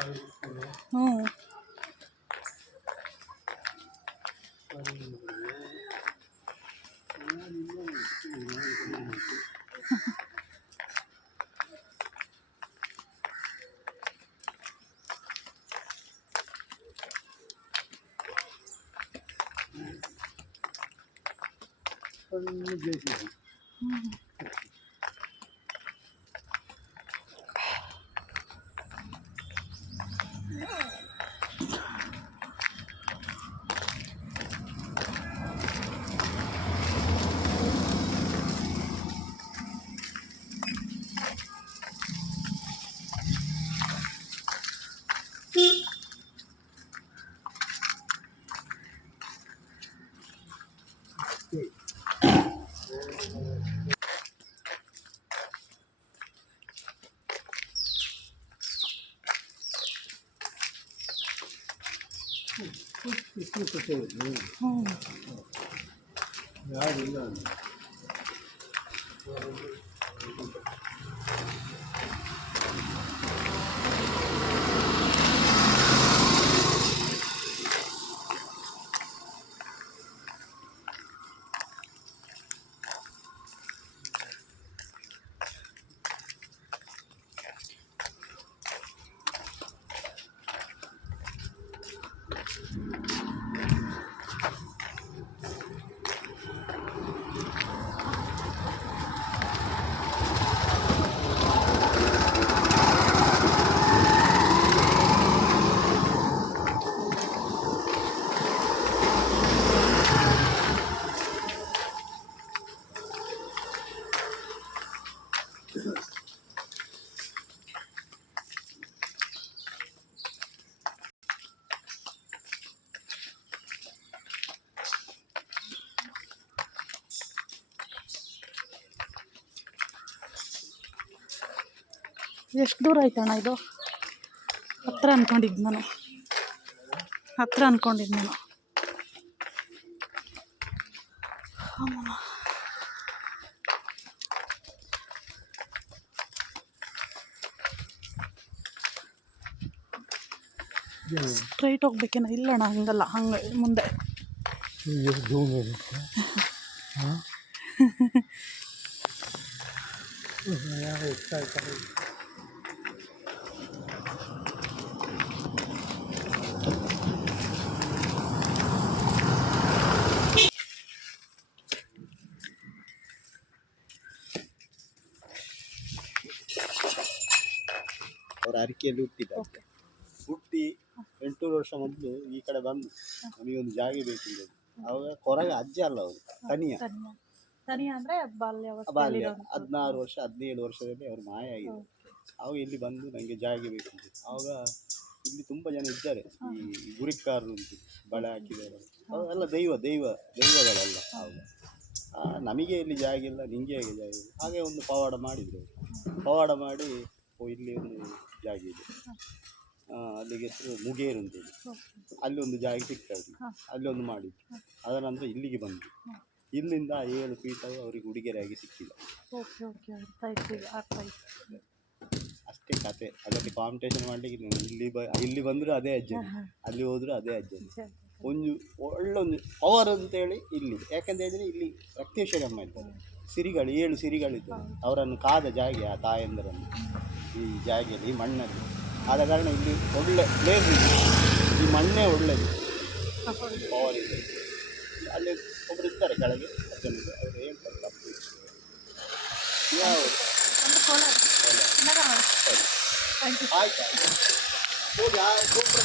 ಹ್ಞೂ ಎಷ್ಟು ದೂರ ಆಯ್ತಣ್ಣ ಇದು? ಹತ್ರ ಅಂದ್ಕೊಂಡಿದ್ದು ನಾನು, ಹತ್ರ ಅಂದ್ಕೊಂಡಿದ್ದು ನಾನು. ಸ್ಟ್ರೈಟ್ ಹೋಗ್ಬೇಕೇನ? ಇಲ್ಲಣ್ಣ ಹಂಗಲ್ಲ, ಹಂಗೆ ಮುಂದೆ. ಅವ್ರ ಅರಿಕೆಯಲ್ಲಿ ಹುಟ್ಟಿದ ಹುಟ್ಟಿ 800 ವರ್ಷ ಮೊದಲು ಈ ಕಡೆ ಬಂದು ನಮಗೊಂದು ಜಾಗ ಬೇಕಿಲ್ಲ. ಅವಾಗ ಹೊರಗೆ ಅಜ್ಜ ಅಲ್ಲ, ಅವರು ತನಿಯ ಅಂದರೆ ಬಾಲ್ಯ 16 ವರ್ಷ 17 ವರ್ಷದಲ್ಲಿ ಅವ್ರು ಮಾಯ ಆಗಿದೆ. ಅವಾಗ ಇಲ್ಲಿ ಬಂದು ನನಗೆ ಜಾಗ ಬೇಕಿದೆ. ಆವಾಗ ಇಲ್ಲಿ ತುಂಬ ಜನ ಇದ್ದಾರೆ, ಈ ಗುರಿಕಾರರು ಉಂಟು, ಬಳೆ ಹಾಕಿದ್ದಾರೆ, ಅವೆಲ್ಲ ದೈವಗಳೆಲ್ಲ. ಆವಾಗ ನಮಗೆ ಇಲ್ಲಿ ಜಾಗ ಇಲ್ಲ, ನಿಂಗೆ ಹೇಗೆ ಜಾಗ ಇಲ್ಲ? ಹಾಗೆ ಒಂದು ಪವಾಡ ಮಾಡಿದರು. ಪವಾಡ ಮಾಡಿ ಇಲ್ಲಿ ಒಂದು ಜಾಗ ಇದೆ, ಅಲ್ಲಿಗೆ ಹೆಸರು ಮುಗೇರು ಅಂತೇಳಿ, ಅಲ್ಲಿ ಒಂದು ಜಾಗ ಸಿಗ್ತದೆ, ಅಲ್ಲಿ ಒಂದು ಮಾಡಿದ್ದು. ಅದರ ನಂತರ ಇಲ್ಲಿಗೆ ಬಂದು ಇಲ್ಲಿಂದ 7 ಪೀಠವು ಅವರಿಗೆ ಉಡುಗೊರೆಯಾಗಿ ಸಿಕ್ಕಿಲ್ಲ. ಅಷ್ಟೇ ಕತೆ. ಅದಕ್ಕೆ ಕಾಂಪಿಟೇಷನ್ ಮಾಡಲಿಕ್ಕೆ ಇಲ್ಲಿ ಬಂದರೂ ಅದೇ ಅಜ್ಜನ, ಅಲ್ಲಿ ಹೋದರೂ ಅದೇ ಅಜ್ಜನ. ಒಳ್ಳೊಂದು ಪವರ್ ಅಂತೇಳಿ ಇಲ್ಲಿ, ಯಾಕಂತ ಹೇಳಿದರೆ ಇಲ್ಲಿ ರಕ್ತೇಶ್ವರಮ್ಮ ಇದ್ದಾರೆ, ಸಿರಿಗಳು 7 ಸಿರಿಗಳಿದ್ದಾರೆ. ಅವರನ್ನು ಕಾದ ಜಾಗ ಆ ತಾಯಂದರನ್ನು ಈ ಜಾಗೆಯಲ್ಲಿ, ಈ ಮಣ್ಣಲ್ಲಿ. ಆದ ಕಾರಣ ಇಲ್ಲಿ ಒಳ್ಳೆ ಪ್ಲೇಸ್ ಇದೆ, ಈ ಮಣ್ಣೇ ಒಳ್ಳೆಯದು, ಪವರ್ ಇದೆ. ಅಲ್ಲಿ ಒಬ್ಬರು ಇದ್ದಾರೆ ಕೆಳಗೆ ಅಜ್ಜನಿಗೆ, ಅವರು ಹೇಳ್ತಾರೆ ತಪ್ಪು ಯಾವುದು ಆಯ್ತು ಹೋಗಿ ಆ ಗೋಪುರ